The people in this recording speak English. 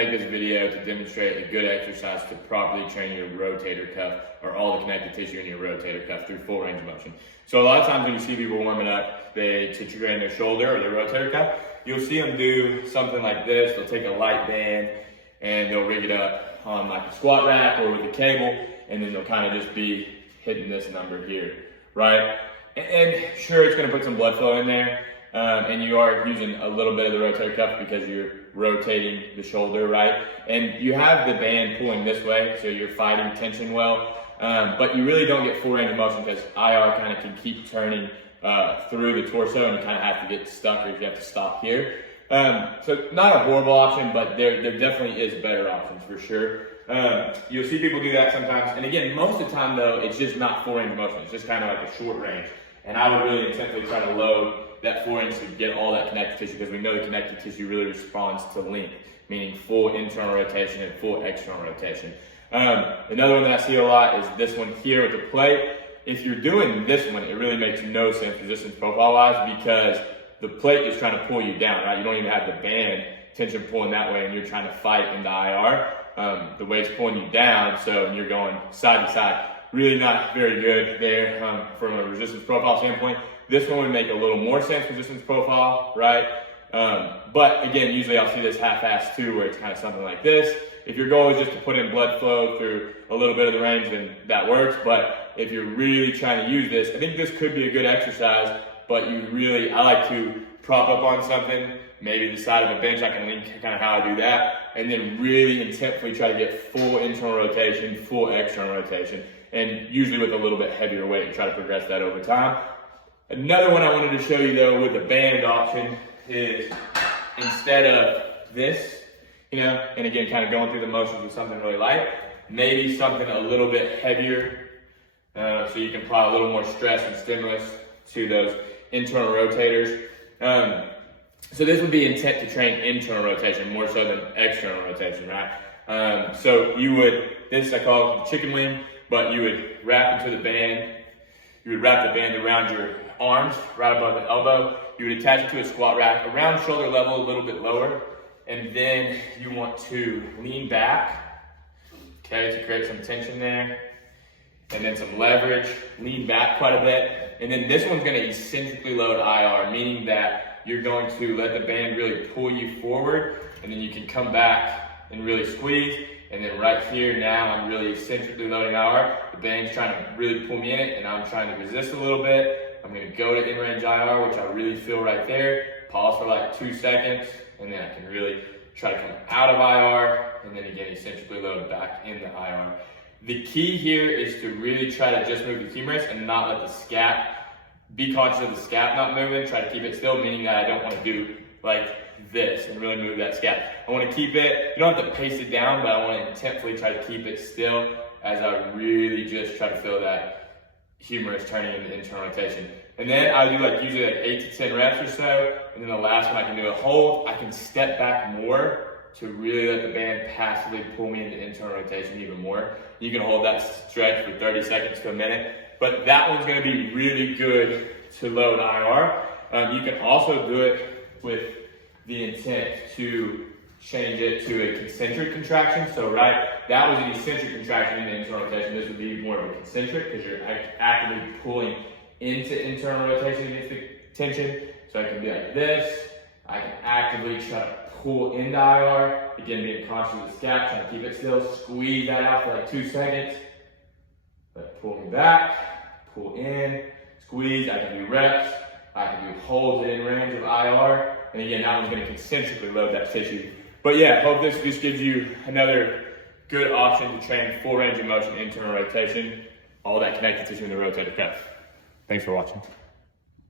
make this video to demonstrate a good exercise to properly train your rotator cuff or all the connective tissue in your rotator cuff through full range of motion. So a lot of times when you see people warming up, to train their shoulder or their rotator cuff, you'll see them do something like this. They'll take a light band and they'll rig it up on like a squat rack or with a cable, and then they'll kind of just be hitting this number here, right? And sure, it's gonna put some blood flow in there, and you are using a little bit of the rotator cuff because you're rotating the shoulder, right? And you have the band pulling this way, so you're fighting tension well, but you really don't get full range of motion because IR kind of can keep turning through the torso, and you kind of have to get stuck, or you have to stop here. So not a horrible option, but there definitely is better options for sure. You'll see people do that sometimes. And again, most of the time though, it's just not full range of motion. It's just kind of like a short range. And I would really intently try to load that 4 inch to get all that connective tissue, because we know the connective tissue really responds to length, meaning full internal rotation and full external rotation. Another one that I see a lot is this one here with the plate. If you're doing this one, it really makes no sense resistance profile wise, because the plate is trying to pull you down, right? You don't even have the band tension pulling that way, and you're trying to fight in the IR. The weight's pulling you down, so you're going side to side. Really not very good there from a resistance profile standpoint. This one would make a little more sense, resistance profile, right? But again, usually I'll see this half-assed too, where it's kind of something like this. If your goal is just to put in blood flow through a little bit of the range, then that works. But if you're really trying to use this, I think this could be a good exercise, but I like to prop up on something, maybe the side of a bench. I can link kind of how I do that, and then really intentfully try to get full internal rotation, full external rotation, and usually with a little bit heavier weight, and try to progress that over time. Another one I wanted to show you though with the band option is, instead of this, and again, kind of going through the motions with something really light, maybe something a little bit heavier, so you can apply a little more stress and stimulus to those internal rotators. So this would be intent to train internal rotation more so than external rotation, right? So this I call chicken wing, but you would wrap into the band. You would wrap the band around your arms, right above the elbow. You would attach it to a squat rack around shoulder level, a little bit lower. And then you want to lean back, okay, to create some tension there. And then some leverage, lean back quite a bit. And then this one's gonna eccentrically load IR, meaning that you're going to let the band really pull you forward, and then you can come back and really squeeze. And then right here now, I'm really eccentrically loading IR. The band's trying to really pull me in it, and I'm trying to resist a little bit. I'm gonna go to in-range IR, which I really feel right there. Pause for like 2 seconds, and then I can really try to come out of IR, and then again, eccentrically load back into IR. The key here is to really try to just move the humerus and not let the scap, be conscious of the scap not moving, try to keep it still, meaning that I don't want to do like this and really move that scap. I want to keep it, you don't have to pace it down, but I want to intentfully try to keep it still as I really just try to feel that humerus turning into internal rotation. And then I'll do usually 8 to 10 reps or so, and then the last one I can do a hold. I can step back more to really let the band passively pull me into internal rotation even more. You can hold that stretch for 30 seconds to a minute, but that one's gonna be really good to load IR. You can also do it with the intent to change it to a concentric contraction. So that was an eccentric contraction in the internal rotation. This would be more of a concentric because you're actively pulling into internal rotation against the tension. So I can be like this. I can actively try to pull into IR. Again, being conscious of the scap, trying to keep it still. Squeeze that out for 2 seconds. But pull me back, pull in, squeeze. I can do reps. I can do holds in range of IR. And again, that one's gonna concentrically load that tissue. But yeah, hope this just gives you another good option to train full range of motion, internal rotation, all that connective tissue in the rotator cuff. Thanks for watching.